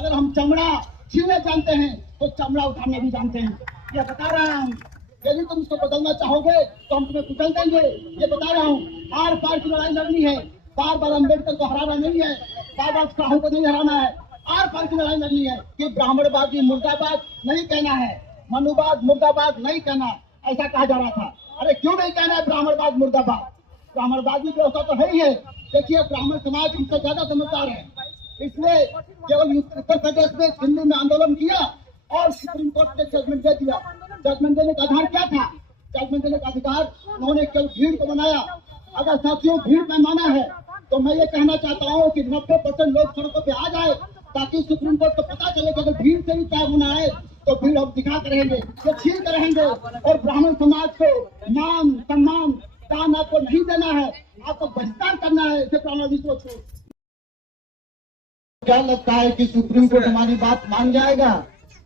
अगर हम चमड़ा छीनना जानते हैं तो चमड़ा उठाना भी जानते हैं। ये बता रहा हूँ, यदि तुम उसको बदलना चाहोगे तो हम तुम्हें कुचल देंगे। ये बता रहा हूँ, आर पार की लड़ाई लड़नी है, बार बार अम्बेडकर को हराना नहीं है, बार बार साहू को नहीं हराना है, आर पार की लड़ाई लड़नी है कि ब्राह्मणवादी मुर्दाबाद नहीं कहना है, मनुवाद मुर्दाबाद नहीं कहना, ऐसा कहा जा रहा था। अरे क्यों नहीं कहना है ब्राह्मणवाद मुर्दाबाद? ब्राह्मणवादी व्यवस्था तो है ही है। देखिए, ब्राह्मण समाज हमसे ज्यादा समझदार है, इसलिए केवल उत्तर प्रदेश में दिल्ली में आंदोलन किया और सुप्रीम कोर्ट ने जजमेंट दे दिया। जजमेंट देने का आधार क्या था? जजमेंट देने का अधिकार उन्होंने केवल भीड़ को बनाया। अगर साथियों भीड़ पैमाना है तो मैं ये कहना चाहता हूँ कि 90% लोग सड़कों पे आ जाए ताकि सुप्रीम कोर्ट को पता चले कि अगर भीड़ से ही तय होना है तो भीड़ हम दिखा कर रहेंगे, ये छीन कर रहेंगे। और ब्राह्मण समाज को मान सम्मान दान आपको नहीं देना है, आपको बहिष्कार करना है। इसे ब्राह्मण सोच को क्या लगता है कि सुप्रीम कोर्ट हमारी बात मान जाएगा?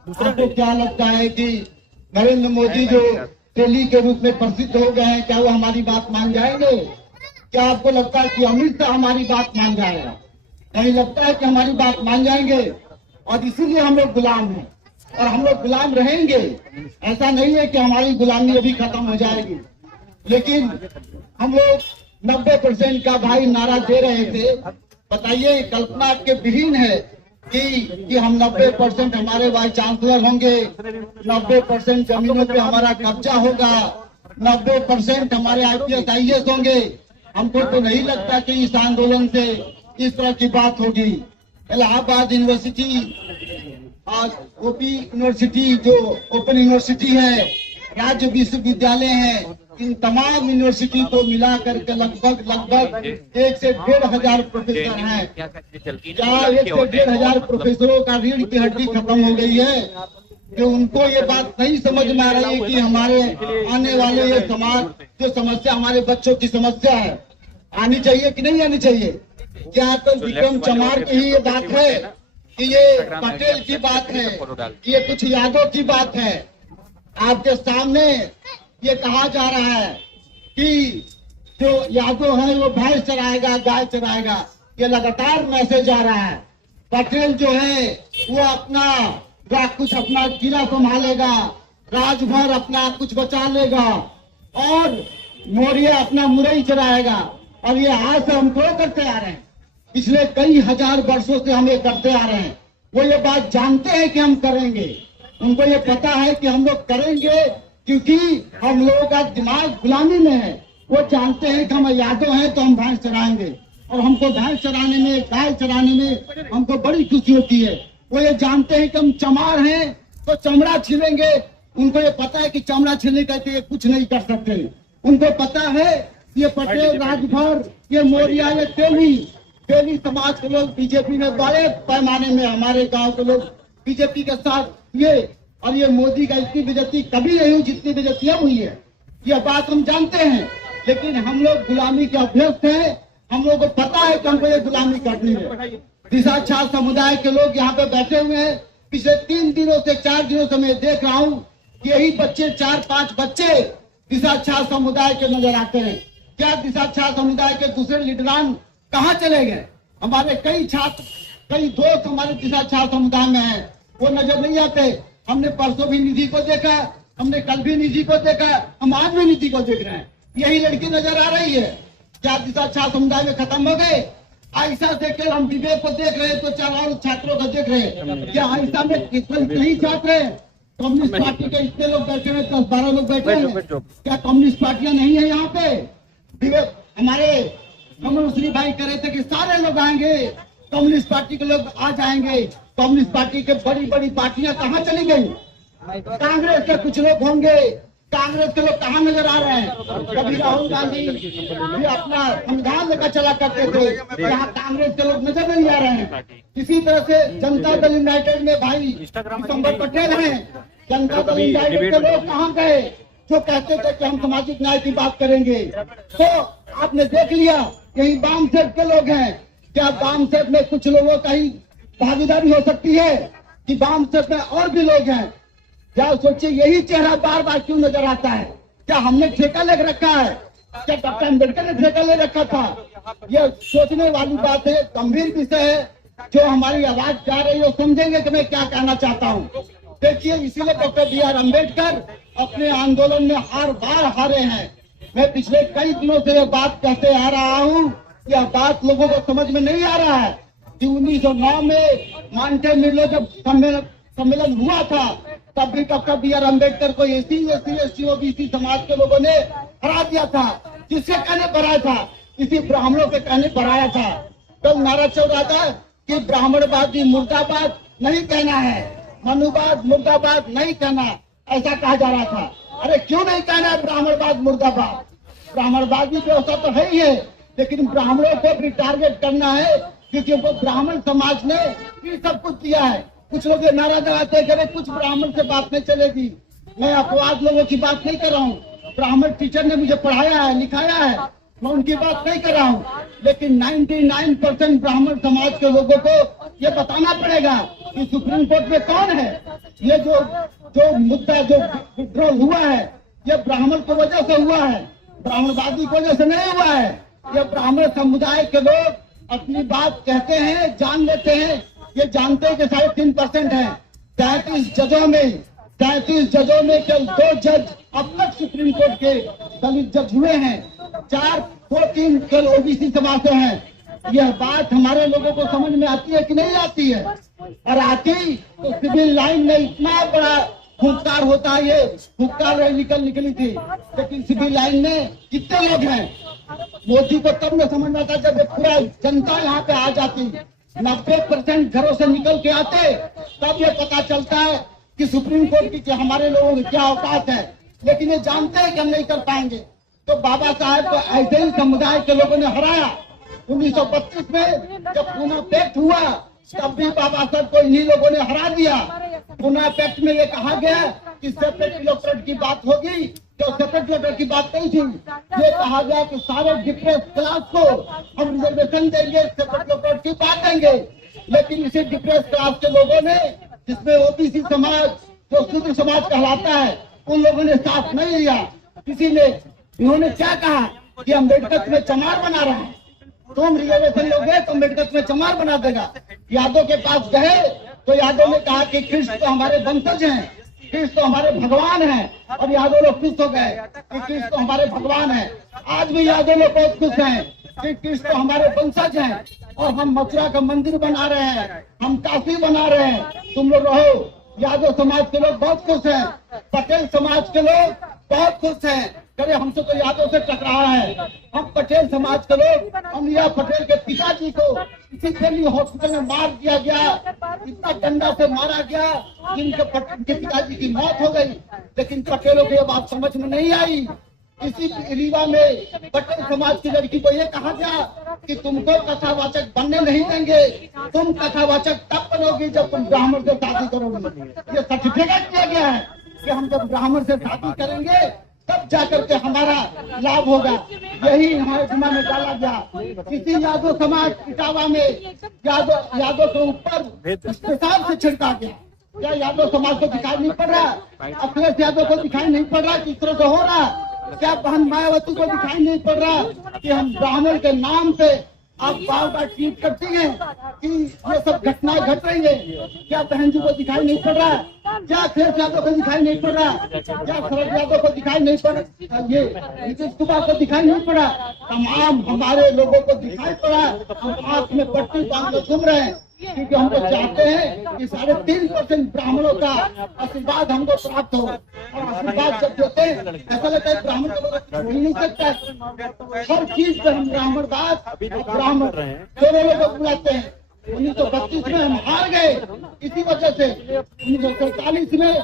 आपको क्या लगता है कि नरेंद्र मोदी जो तेली के रूप में प्रसिद्ध हो गए हैं, क्या वो हमारी बात मान जाएंगे? क्या आपको लगता है कि अमित शाह हमारी बात मान जाएगा? नहीं लगता है कि हमारी बात मान जाएंगे। और इसीलिए हम लोग गुलाम हैं और हम लोग गुलाम रहेंगे। ऐसा नहीं है कि हमारी गुलामी अभी खत्म हो जाएगी, लेकिन हम लोग 90% का भाई नारा दे रहे थे। बताइए, कल्पना के विहीन है कि हम 90% हमारे वाइस चांसलर होंगे, 90% जमीनों पे हमारा कब्जा होगा, 90% हमारे IPS IAS होंगे। हमको तो नहीं लगता कि इस आंदोलन से इस तरह की बात होगी। इलाहाबाद यूनिवर्सिटी, आज ओपी यूनिवर्सिटी जो ओपन यूनिवर्सिटी है, राज्य विश्वविद्यालय है, इन तमाम यूनिवर्सिटी को मिला करके लगभग 1 से 1,500 प्रोफेसर हैं। क्या 1 से 1,500 प्रोफेसरों का रीढ़ की हड्डी खत्म हो गई है कि उनको ये बात नहीं समझ में आ रही है कि हमारे आने वाले ये समाज जो समस्या, हमारे बच्चों की समस्या है, आनी चाहिए कि नहीं आनी चाहिए? क्या तो विक्रम चमार की ही ये बात है कि ये पटेल की बात है, ये कुछ यादव की बात है? आपके सामने ये कहा जा रहा है कि जो यादव है वो भैंस चराएगा, गाय चराएगा, ये लगातार मैसेज आ रहा है। पटेल जो है वो कुछ अपना किला संभालेगा, राजभर अपना कुछ बचा लेगा और मौर्य अपना मुरई चराएगा। और ये आज से हम क्यों करते आ रहे हैं? पिछले कई हजार वर्षों से हम ये करते आ रहे हैं। वो ये बात जानते हैं कि हम करेंगे, उनको ये पता है कि हम लोग करेंगे, क्योंकि हम लोगों का दिमाग गुलामी में है। वो जानते हैं कि हम यादव हैं तो हम भैंस चराएंगे, और हमको भैंस चराने में, गाय चराने में हमको बड़ी खुशी होती है। वो ये जानते हैं कि हम चमार हैं तो चमड़ा छीलेंगे। उनको ये पता है कि चमड़ा छीलने करके कुछ नहीं कर सकते। उनको पता है ये पटेल, राजभर, ये मौर्य, ये तेली समाज के लोग बीजेपी में बड़े पैमाने में, हमारे गांव के लोग बीजेपी के साथ ये, और ये मोदी का इतनी बेइज्जती कभी नहीं हुई जितनी बेइज्जती अब हुई है। यह बात हम जानते हैं, लेकिन हम लोग गुलामी के अभ्यस्त हैं। हम लोग को पता है कि हमको ये गुलामी करनी है। दिशा छात्र समुदाय के लोग यहाँ पे बैठे हुए हैं। पिछले 3 दिनों से 4 दिनों से मैं देख रहा हूँ कि यही बच्चे, 4-5 बच्चे दिशा छात्र समुदाय के नजर आते हैं। क्या दिशा छात्र समुदाय के दूसरे लीडरान कहाँ चले गए? हमारे कई छात्र, कई दोस्त हमारे दिशा छात्र समुदाय में हैं, वो नजर नहीं आते। हमने परसों भी निधि को देखा, हमने कल भी निधि को देखा, हम आज भी निधि को देख रहे हैं। यही लड़की नजर आ रही है। क्या दिशा छात्र समुदाय में खत्म हो गए? आयशा देख कर हम विवेक को देख रहे हैं तो 4 और छात्रों को देख रहे हैं। क्या आयशा में कितने छात्र हैं? कम्युनिस्ट पार्टी के इतने लोग बैठे हैं, 10-12 लोग बैठे हैं। क्या कम्युनिस्ट पार्टियां नहीं है यहाँ पे? विवेक, हमारे कमल भाई कह रहे थे कि सारे लोग आएंगे, कम्युनिस्ट पार्टी के लोग आ जाएंगे। कम्युनिस्ट पार्टी के बड़ी बड़ी पार्टियां कहाँ चली गई? कांग्रेस के कुछ लोग होंगे, कांग्रेस के लोग कहाँ नजर आ रहे हैं? कभी राहुल गांधी भी अपना संविधान लेकर चला करते थे, यहाँ कांग्रेस के लोग नजर नहीं आ रहे हैं। इसी तरह से जनता दल यूनाइटेड में भाई दिसंबर पटेल हैं। जनता दल यूनाइटेड के लोग कहाँ गए जो कहते थे कि हम सामाजिक न्याय की बात करेंगे? तो आपने देख लिया, यही वाम सेट के लोग हैं। क्या वाम सेट में कुछ लोगों का ही भागीदारी हो सकती है कि वाम सेट में और भी लोग हैं? क्या सोचिए, यही चेहरा बार बार क्यों नजर आता है? क्या हमने ठेका ले रखा है? क्या डॉक्टर अम्बेडकर ने ठेका ले रखा था? यह सोचने वाली बात है, गंभीर विषय है। जो हमारी आवाज जा रही है वो समझेंगे कि मैं क्या कहना चाहता हूँ। देखिए, इसीलिए डॉक्टर B.R. अम्बेडकर अपने आंदोलन में हर बार हारे हैं। मैं पिछले कई दिनों से यह बात कहते आ रहा हूँ, यह बात लोगों को समझ में नहीं आ रहा है कि 1909 में मॉन्टेमिलो जब सम्मेलन हुआ था, तब भी डॉक्टर B.R. अम्बेडकर को SC, ST, OBC समाज के लोगों ने हरा दिया था। किसके कहने पर आया था? किसी ब्राह्मणों के कहने पर आया था। कल नारा चल रहा था कि ब्राह्मणवादी मुर्दाबाद नहीं कहना है, मनुवाद मुर्दाबाद नहीं कहना, ऐसा कहा जा रहा था। अरे क्यों नहीं कहना है ब्राह्मणवाद मुर्दाबाद? ब्राह्मणवादी व्यवस्था तो है ही है, लेकिन ब्राह्मणों को भी टारगेट करना है, क्योंकि वो ब्राह्मण समाज ने ये सब कुछ दिया है। कुछ लोग ये नारा लगाते हैं कि कुछ ब्राह्मण से बात नहीं चलेगी। मैं अपवाद लोगों की बात नहीं कर रहा हूँ। ब्राह्मण टीचर ने मुझे पढ़ाया है, लिखाया है, मैं उनकी बात नहीं कर रहा हूँ, लेकिन 99% ब्राह्मण समाज के लोगों को ये बताना पड़ेगा कि सुप्रीम कोर्ट में कौन है। ये जो मुद्दा जो विड्रॉल हुआ है, ये ब्राह्मण की वजह से हुआ है, ब्राह्मणवादी की वजह से नहीं हुआ है। ये ब्राह्मण समुदाय के लोग अपनी बात कहते हैं, जान लेते हैं। ये जानते हैं कि 3.5% है। 33 जजों में केवल 2 जज अब तक सुप्रीम कोर्ट के दलित जज हुए हैं। 2-3 केवल OBC समाज से हैं। यह बात हमारे लोगों को समझ में आती है कि नहीं आती है? और आती तो सिविल लाइन में इतना बड़ा फुंकार होता है। ये फुंकार रैली निकली थी, लेकिन सिविल लाइन में कितने लोग हैं? मोदी को तब न समझ में आता जब पूरा जनता यहाँ पे आ जाती। 90% घरों से निकल के आते, तब ये पता चलता है कि सुप्रीम कोर्ट की हमारे लोगों की क्या औकात है। लेकिन ये जानते हैं कि हम नहीं कर पाएंगे। तो बाबा साहब को ऐसे ही समुदाय के लोगों ने हराया। 1932 में जब पूना पैक्ट हुआ, तब भी बाबा साहब को इन्हीं लोगों ने हरा दिया। पूना पैक्ट में ये कहा गया कि सेपरेट इलेक्टोरेट की बात होगी, जो सेपरेट इलेक्टोरेट की बात नहीं थी। ये कहा गया कि सारे डिप्रेस क्लास को हम रिजर्वेशन देंगे, सेपरेट इलेक्टोरेट की बात देंगे। लेकिन इसी डिप्रेस क्लास के लोगों ने, जिसमें OBC समाज जो शूद्र समाज कहलाता है, उन लोगों ने साथ नहीं लिया। किसी ने, इन्होंने क्या कहा कि अम्बेडकर में चमार बना रहा है, तुम रिजर्वेशन लोगे तो अम्बेडकर में चमार बना देगा। यादव के पास गए तो यादव ने कहा कि कृष्ण तो हमारे वंशज हैं, कृष्ण तो हमारे भगवान हैं, और यादव लोग खुश हो गए कि कृष्ण तो हमारे भगवान हैं। आज भी यादव लोग बहुत खुश हैं कि कृष्ण तो हमारे वंशज हैं, और हम मथुरा का मंदिर बना रहे हैं, हम काशी बना रहे हैं, तुम लोग रहो। यादव समाज के लोग बहुत खुश हैं, पटेल समाज के लोग बहुत खुश हैं। अरे हमसे तो यादव से टकराया है। हम पटेल समाज के लोग, अमिया पटेल के पिताजी को इसी के लिए हॉस्पिटल में मार दिया गया, इतना डंडा से मारा गया, जिनके पिताजी की मौत हो गई। लेकिन पटेलों को यह बात समझ में नहीं आई। इसी रीवा में पटेल समाज की लड़की को ये कहा गया कि तुमको कथावाचक बनने नहीं देंगे, तुम कथावाचक तब बनोगी जब तुम ब्राह्मण से शादी करोगे। ये सर्टिफिकेट दिया गया है कि हम जब ब्राह्मण से शादी करेंगे तब जाकर के हमारा लाभ होगा। यही हमारे दिमाग में डाला गया। किसी यादव समाज इटावा में यादव के ऊपर पेशाब से छिड़का गया। क्या यादव समाज को दिखाई नहीं पड़ रहा? अखिलेश यादव को दिखाई नहीं पड़ रहा किस तरह से हो रहा? क्या बहन मायावती को दिखाई नहीं पड़ रहा कि हम ब्राह्मण के नाम पे आप बार बार ट्वीट करती हैं कि ये सब घटनाएं घट रही है? क्या बहन जी को दिखाई नहीं पड़ रहा? क्या अखिलेश यादव को दिखाई नहीं पड़ रहा? क्या शरद यादव को दिखाई नहीं पड़ रहा? ये नीतीश कुमार को दिखाई नहीं पड़ा? तमाम हमारे लोगों को दिखाई पड़ा। हम आंख में पट्टी बांध के घूम रहे हैं, क्योंकि हम लोग चाहते हैं कि 3.5% ब्राह्मणों का आशीर्वाद हमको प्राप्त हो। और आशीर्वाद जब देते हैं, ऐसा लगता है ब्राह्मण को मिल नहीं सकता है। हर चीज पे हम ब्राह्मण दोनों लोग बुलाते हैं। 1932 में हम हार गए इसी वजह से। 1947 में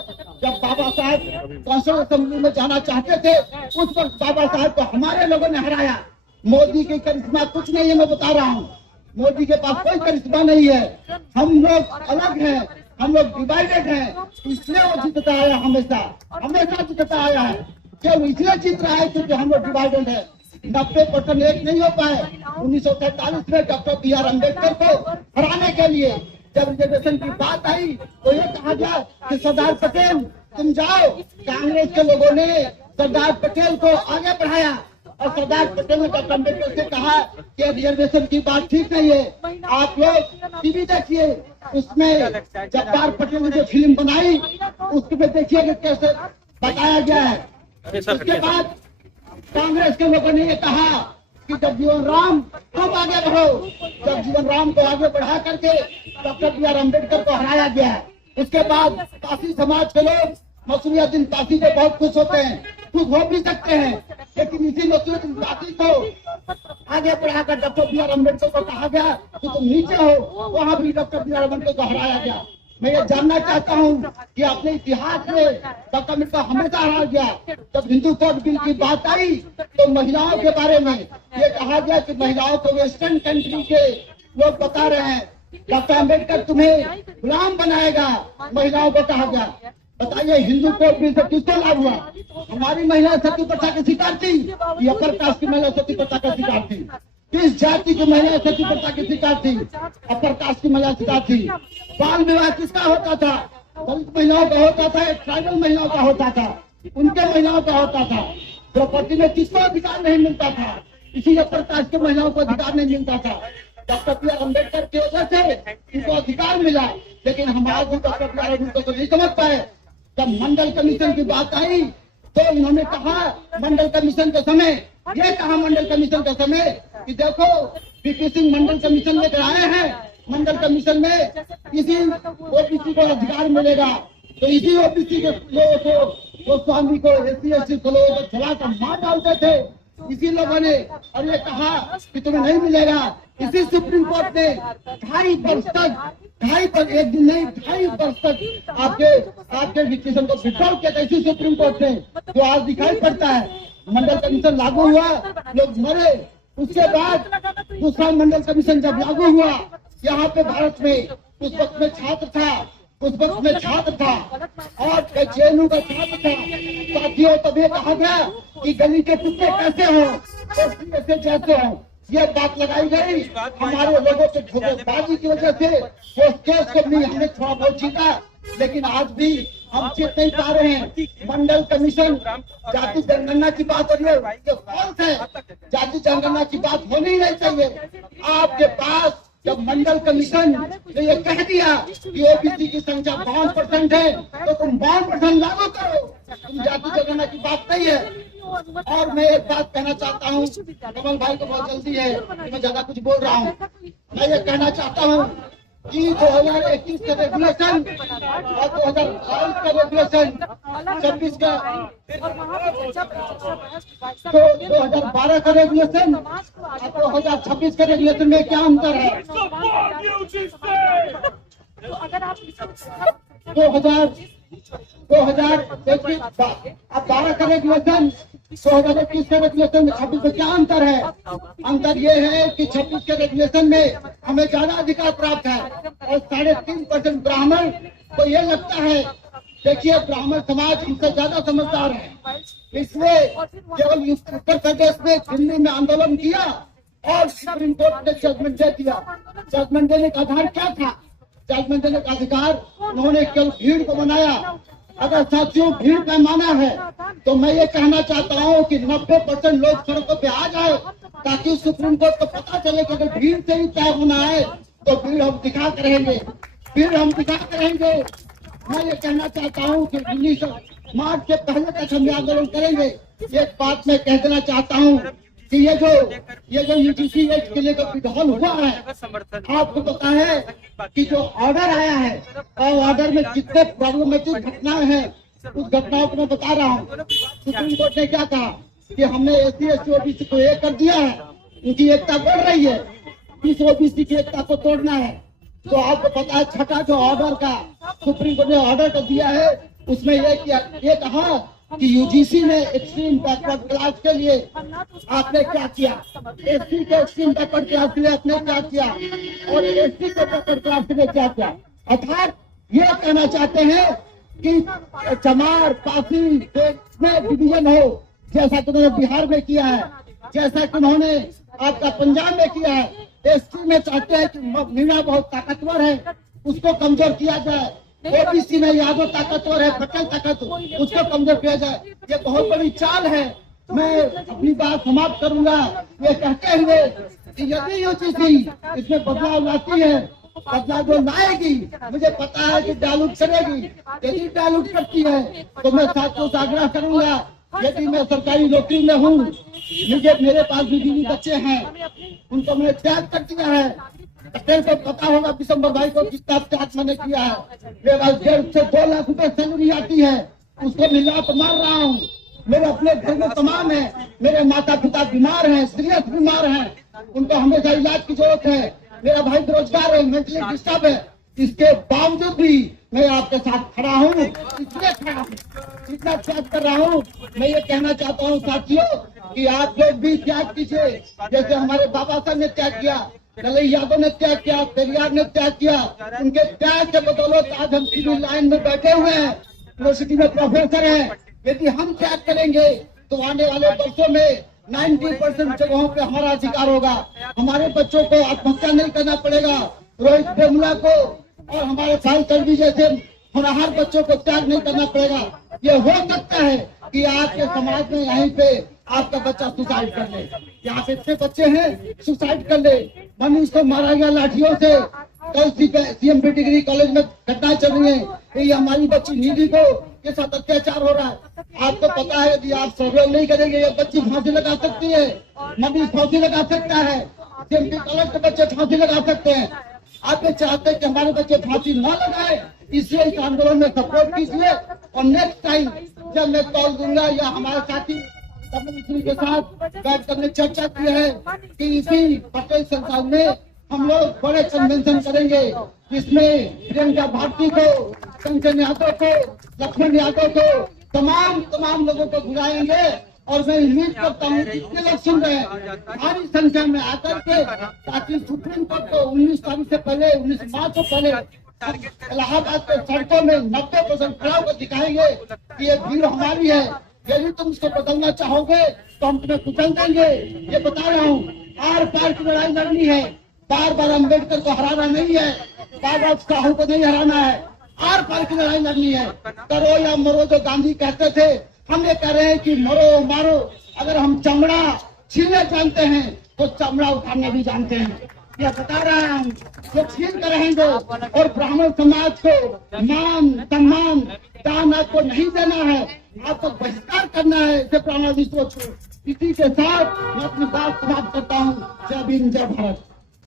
जब बाबा साहब कॉन्स्टिट्यूशन असेंबली में जाना चाहते थे, उस वक्त बाबा साहब को हमारे लोगों ने हराया। मोदी की करिश्मा कुछ नहीं है, मैं बता रहा हूँ। मोदी के पास कोई करिश्मा नहीं है। हम लोग अलग हैं, हम लोग डिवाइडेड हैं, इसलिए वो जीतता आया, हमेशा जीतता आया है। क्यों इसलिए जीत रहा है? क्योंकि हम लोग डिवाइडेड है। 90% एक नहीं हो पाए। 1947 में डॉक्टर B.R. अम्बेडकर को हराने के लिए जब रिजर्वेशन की बात आई तो ये कहा गया कि सरदार पटेल तुम जाओ। कांग्रेस के लोगों ने सरदार पटेल को आगे बढ़ाया और सरदार पटेल ने डॉक्टर अम्बेडकर से कहा कि रिजर्वेशन की बात ठीक नहीं है। आप लोग टीवी देखिए, उसमें जब्बार पटेल ने जो फिल्म बनाई उसमें देखिए कि कैसे बताया गया है। उसके बाद कांग्रेस के लोगों ने ये कहा कि जगजीवन राम तुम आगे बढ़ो। जगजीवन राम को आगे बढ़ा करके डॉक्टर बी आर अम्बेडकर को हराया गया है। उसके बाद पासी समाज के लोग मसूरियाद्दीन पासी को बहुत खुश होते हैं, खुश हो भी सकते हैं, लेकिन इसी मसूरियाद्दीन पासी को आगे बढ़ाकर डॉक्टर बी आर अम्बेडकर को कहा गया कि तुम नीचे हो, वहाँ भी डॉक्टर बी आर अम्बेडकर को हराया गया। मैं ये जानना चाहता हूँ कि अपने इतिहास में डॉक्टर अम्बेडकर हमेशा हरा गया। जब हिंदू कोड बिल की बात आई तो महिलाओं के बारे में ये कहा गया कि महिलाओं को वेस्टर्न कंट्री के लोग बता रहे हैं, डॉक्टर अम्बेडकर तुम्हें गुलाम बनाएगा, महिलाओं को कहा गया। बताइए हिंदू कोड बिल से किसको लाभ हुआ? हमारी महिला सती प्रथा की शिकार थी, ये अपर कास्ट की महिला सती प्रथा का शिकार थी। किस जाति की महिला सती प्रथा की शिकार थी? अपर कास्ट की महिला शिकार थी। बाल विवाह किसका होता था? दलित महिलाओं का होता था, ट्राइबल महिलाओं का होता था, उनके महिलाओं का होता था। प्रॉपर्टी में किसको अधिकार नहीं मिलता था? इसी अपर कास्ट की महिलाओं को अधिकार नहीं मिलता था। डॉक्टर बी आर अम्बेडकर की वजह से इनको अधिकार मिला, लेकिन हमारे डॉक्टर बी आर अम्बेडकर को नहीं समझ पाए। जब मंडल कमीशन की बात आई तो इन्होंने कहा मंडल कमीशन के समय, ये कहा मंडल कमीशन के समय कि देखो वीपी सिंह मंडल कमीशन लेकर आए हैं, मंडल कमीशन में इसी ओबीसी को अधिकार मिलेगा। तो इसी ओबीसी के लोगों को, गोस्वामी को, SC/ST को लोगों को चलाकर मार डालते थे इसी लोगों ने, और ये कहा कि तुम्हें नहीं मिलेगा। इसी सुप्रीम कोर्ट ने 2.5 वर्ष तक, एक दिन नहीं 2.5 वर्ष तक आपके डिसीजन को विड्रॉल किया था इसी सुप्रीम कोर्ट ने, जो आज दिखाई पड़ता है। मंडल कमीशन लागू हुआ, लोग मरे। उसके बाद दूसरा मंडल कमीशन जब लागू हुआ यहाँ पे भारत में, उस वक्त में छात्र था और JNU का छात्र था। साथियों तब ये कहा गया कि गली के कुत्ते कैसे हो, कैसे जैसे हो, ये बात लगाई गई। हमारे लोगों के धोखेबाजी की वजह से वो केस को भी हमने थोड़ा बहुत जीता, लेकिन आज भी हम जीत नहीं पा रहे हैं। मंडल कमीशन जाति जनगणना की बात हो रही है, ये फॉल्स है। जाति जनगणना की बात होनी नहीं चाहिए। आपके पास जब मंडल कमीशन ने ये कह दिया कि ओबीसी की संख्या 52% है, तो तुम 52% लागू करो, तुम जाति जनगणना की बात नहीं है। और मैं एक बात कहना चाहता हूँ, कमल भाई को बहुत जल्दी है, मैं ज्यादा कुछ बोल रहा हूँ। मैं ये कहना चाहता हूँ कि 2021 का रेगुलेशन और 2022 का रेगुलेशन 26 का, 2012 का रेगुलेशन और 2026 का रेगुलेशन में क्या अंतर है? 2012 का रेगुलेशन 2021 के रेगुलेशन में 26 में क्या अंतर है? अंतर ये है कि 26 के रेगुलेशन में हमें ज्यादा अधिकार प्राप्त है और 3.5% ब्राह्मण को ये लगता है, देखिए ब्राह्मण समाज इनसे ज्यादा समझदार है, इसलिए केवल उत्तर प्रदेश में दिल्ली में आंदोलन किया और सुप्रीम कोर्ट ने जजमेंट दे दिया। जजमेंट देने का आधार क्या था? जजमेंट देने का अधिकार उन्होंने केवल भीड़ को बनाया। अगर साथियों भीड़ पैमाना है तो मैं ये कहना चाहता हूँ कि 90% लोग सड़कों पे आ जाए, ताकि सुप्रीम कोर्ट को पता चले कि अगर भीड़ से ही तय होना है तो भीड़ हम दिखा कर रहेंगे। मैं ये कहना चाहता हूँ कि 19 मार्च के पहले तक हम आंदोलन करेंगे। एक बात मैं कह देना चाहता हूँ कि ये जो UGC एक्ट के लिए विड्रॉल हुआ है, आपको पता है कि जो ऑर्डर आया है और ऑर्डर में कितने प्रॉब्लमेटिक घटनाएं हैं, उस घटनाओं को मैं बता रहा हूँ। सुप्रीम कोर्ट ने क्या कहा कि हमने SC/ST OBC को एक कर दिया है, उनकी एकता बढ़ रही है, इस OBC की एकता को तोड़ना है। तो आपको पता है छठा जो ऑर्डर का सुप्रीम कोर्ट ने ऑर्डर कर दिया है, उसमें ये कहा कि UGC ने एक्सट्रीम बैकवर्ड क्लास के लिए आपने क्या किया, SC के एक्सट्रीम बैकवर्ड क्लास के लिए आपने क्या किया और ST के बैकवर्ड क्लास के लिए क्या किया। अर्थात ये कहना चाहते हैं कि चमार पासी में डिवीजन हो, जैसा कि उन्होंने बिहार में किया है, जैसा कि उन्होंने आपका पंजाब में किया है। ST में चाहते हैं कि मीणा बहुत ताकतवर है, उसको कमजोर किया जाए। OBC में यादव ताकतवर है, पटेल ताकतवर, उसको कमजोर किया जाए। ये बहुत बड़ी चाल है। मैं अपनी बात समाप्त करूंगा ये कहते हुए कि यदि यूजीसी इसमें बदलाव लाती है, बदलाव जो लाएगी, मुझे पता है कि डायलूट करेगी। यदि डायलूट करती है तो मैं साथियों से आग्रह करूंगा, यदि मैं सरकारी नौकरी में हूँ, मेरे पास भी बीवी बच्चे हैं, उनको मैंने त्याग कर दिया है। पटेल को पता होगा दिसंबर भाई को कितना त्याग मैंने किया है। मेरे पास 1.5 से 2 लाख रुपए सैलरी आती है, उसको मैं लात मार रहा हूँ। मेरे अपने घर में तमाम है, मेरे माता पिता बीमार हैं, सीरियस बीमार हैं, उनको हमेशा इलाज की जरूरत है। मेरा भाई बेरोजगार है, मेंटली डिस्टर्ब है, इसके बावजूद भी मैं आपके साथ खड़ा हूँ, इसलिए खड़ा हूँ, इतना त्याग कर रहा हूँ। मैं ये कहना चाहता हूँ साथियों कि आप लोग भी त्याग कीजिए, जैसे हमारे बाबा साहब ने त्याग किया, कलई यादव ने त्याग किया, पेरियार ने त्याग किया। उनके त्याग के बदौलत आज हम सिविल लाइन में बैठे हुए हैं, यूनिवर्सिटी में प्रोफेसर हैं। यदि हम त्याग करेंगे तो आने वाले वर्षों में 90% जगहों पे हमारा अधिकार होगा। हमारे बच्चों को आत्महत्या नहीं करना पड़ेगा, रोहित वेमुला को और हमारे साल तलवी जैसे होनहार बच्चों को त्याग नहीं करना पड़ेगा। ये हो सकता है कि आपके समाज में यहीं पे आपका बच्चा सुसाइड कर ले। यहाँ पे इतने बच्चे हैं सुसाइड कर ले। मनीष को मारा गया लाठियों से, कल सीएमपी डिग्री कॉलेज में घटना चल रही है। ये हमारी बच्ची निधि को के साथ अत्याचार हो रहा है। आपको पता है यदि आप सहयोग नहीं करेंगे ये बच्ची फांसी लगा सकती है, मनीष फांसी लगा सकता है, सीएमपी कॉलेज के बच्चे फांसी लगा सकते हैं। आप ये चाहते हैं कि हमारे बच्चे फांसी न लगाए, इसलिए इस आंदोलन में सपोर्ट कीजिए। और नेक्स्ट टाइम जब मैं कॉल दूंगा या हमारे साथी कम्युनिटी के साथ बैठ कर चर्चा की है कि इसी पटेल संस्थान में हम लोग बड़े कन्वेंशन करेंगे, जिसमें प्रियंका भारती को, कंचन यादव को, लक्ष्मण यादव को, तमाम लोगों को बुलाएंगे। और मैं उम्मीद करता हूँ जितने लोग सुन रहे हैं भारी संख्या में आकर के, ताकि सुप्रीम कोर्ट को 19 तारीख से पहले, 19 मार्च से पहले इलाहाबाद के सड़कों में 90% खड़ा होकर दिखाएंगे कि ये भीड़ हमारी है। यदि तुम इसको बदलना चाहोगे तो हम तुम्हें कुचल देंगे। ये बता रहा हूँ, आर पार की लड़ाई लड़नी है, बार बार अम्बेडकर को हराना नहीं है, बार बार साहू को नहीं हराना है, आर पार की लड़ाई लड़नी है। करो या मरो जो गांधी कहते थे, हम ये कह रहे हैं कि मरो मारो। अगर हम चमड़ा छीनना जानते हैं तो चमड़ा उठाना भी जानते हैं। ये बता रहा हूँ, जो छीन कर रहेंगे और ब्राह्मण समाज को मान सम्मान दान आपको नहीं देना है, आपको बहिष्कार करना है, इसे प्राणा विश्व को। इसी के साथ मैं अपनी बात समाप्त करता हूँ। जय भीम, जय भारत।